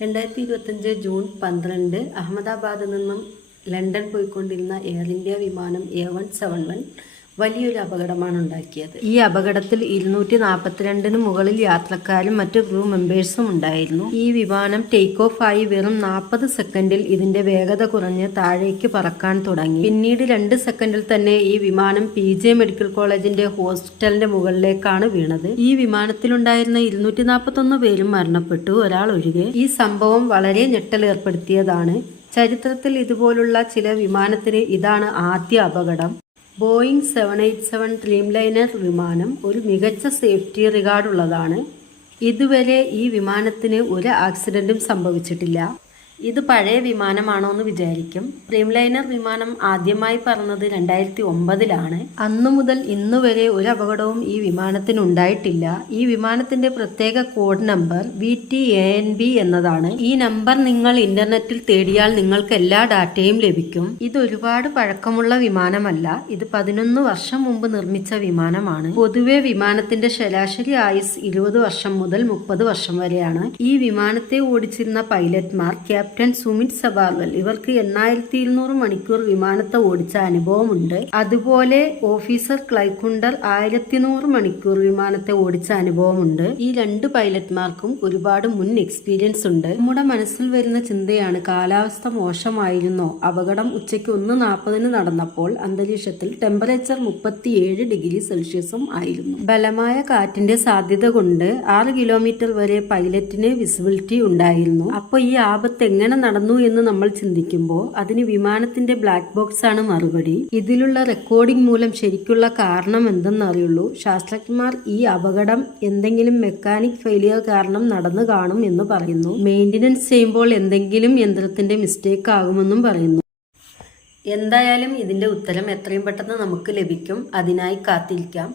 2025 June 12 അഹമ്മദാബാദിൽ നിന്നും London പോയിക്കൊണ്ടിരുന്ന എയർ ഇന്ത്യ വിമാനം A171 വലിയൊരു അപകടമാണ് ഉണ്ടാക്കിയത്. ഈ അപകടത്തിൽ 242 മുകളിൽ യാത്രക്കാരും മറ്റ് ക്രൂ മെമ്പേഴ്സും ഉണ്ടായിരുന്നു. ഈ വിമാനം ടേക്ക് ഓഫ് ആയി വെറും 40 സെക്കൻഡിൽ ഇതിന്റെ വേഗത കുറഞ്ഞ് താഴേക്ക് പറക്കാൻ തുടങ്ങി. പിന്നീട് 2 സെക്കൻഡിൽ തന്നെ ഈ വിമാനം PJ മെഡിക്കൽ കോളേജിന്റെ ഹോസ്പിറ്റലിന്റെ മുകളിലേക്കാണ് വീണത്. ഈ വിമാനത്തിലുണ്ടായിരുന്ന 241 പേരും മരണപ്പെട്ടു, ഒരാൾ ഒഴികെ. ഈ സംഭവം വളരെ ഞെട്ടലേർപ്പെടുത്തിയതാണ്. ചരിത്രത്തിൽ ഇതുപോലുള്ള ചില വിമാനത്തിന് ഇതാണ് ആദ്യ അപകടം. ബോയിങ് 787 ഡ്രീംലൈനർ വിമാനം ഒരു മികച്ച സേഫ്റ്റി റിക്കാർഡുള്ളതാണ്. ഇതുവരെ ഈ വിമാനത്തിന് ഒരു ആക്സിഡന്റും സംഭവിച്ചിട്ടില്ല. ഇത് പഴയ വിമാനമാണോ എന്ന് വിചാരിക്കും. ഡ്രീംലൈനർ വിമാനം ആദ്യമായി പറന്നത് 2009 അന്നു മുതൽ ഇന്നു വരെ ഒരു അപകടവും ഈ വിമാനത്തിന് ഉണ്ടായിട്ടില്ല. ഈ വിമാനത്തിന്റെ പ്രത്യേക കോഡ് നമ്പർ VTANB എന്നതാണ്. ഈ നമ്പർ നിങ്ങൾ ഇന്റർനെറ്റിൽ തേടിയാൽ നിങ്ങൾക്ക് എല്ലാ ഡാറ്റയും ലഭിക്കും. ഇത് ഒരുപാട് പഴക്കമുള്ള വിമാനമല്ല. ഇത് 11 വർഷം മുമ്പ് നിർമ്മിച്ച വിമാനമാണ്. പൊതുവെ വിമാനത്തിന്റെ ശരാശരി ആയുസ് 20 വർഷം മുതൽ 30 വർഷം വരെയാണ്. ഈ വിമാനത്തെ ഓടിച്ചിരുന്ന പൈലറ്റ്മാർ ക്യാപ്റ്റൻ സുമിത് സബാർവൽ, ഇവർക്ക് 8200 മണിക്കൂർ വിമാനത്തെ ഓടിച്ച അനുഭവമുണ്ട്. അതുപോലെ ഓഫീസർ ക്ലൈക്കുണ്ടർ 1100 മണിക്കൂർ വിമാനത്തെ ഓടിച്ച അനുഭവമുണ്ട്. ഈ 2 പൈലറ്റ്മാർക്കും ഒരുപാട് മുൻ എക്സ്പീരിയൻസ് ഉണ്ട്. നമ്മുടെ മനസ്സിൽ വരുന്ന ചിന്തയാണ്, കാലാവസ്ഥ മോശമായിരുന്നോ? അപകടം ഉച്ചയ്ക്ക് 1:40 നടന്നപ്പോൾ അന്തരീക്ഷത്തിൽ ടെമ്പറേച്ചർ 37 ഡിഗ്രി സെൽഷ്യസും ആയിരുന്നു. ബലമായ കാറ്റിന്റെ സാധ്യത കൊണ്ട് 6 കിലോമീറ്റർ വരെ പൈലറ്റിന് വിസിബിലിറ്റി ഉണ്ടായിരുന്നു. അപ്പോൾ ഈ ആപത്ത് എങ്ങനെ നടന്നു എന്ന് നമ്മൾ ചിന്തിക്കുമ്പോൾ അതിന് വിമാനത്തിന്റെ ബ്ലാക്ക് ബോക്സ് ആണ് മറുപടി. ഇതിലുള്ള റെക്കോർഡിംഗ് മൂലം ശരിക്കുള്ള കാരണം എന്തെന്നറിയുള്ളൂ. ശാസ്ത്രജ്ഞന്മാർ ഈ അപകടം എന്തെങ്കിലും മെക്കാനിക് ഫെയിലിയർ കാരണം നടന്നു കാണും എന്ന് പറയുന്നു. മെയിൻ്റനൻസ് ചെയ്യുമ്പോൾ എന്തെങ്കിലും യന്ത്രത്തിന്റെ മിസ്റ്റേക്ക് ആകുമെന്നും പറയുന്നു. എന്തായാലും ഇതിന്റെ ഉത്തരം എത്രയും പെട്ടെന്ന് നമുക്ക് ലഭിക്കും. അതിനായി കാത്തിരിക്കാം.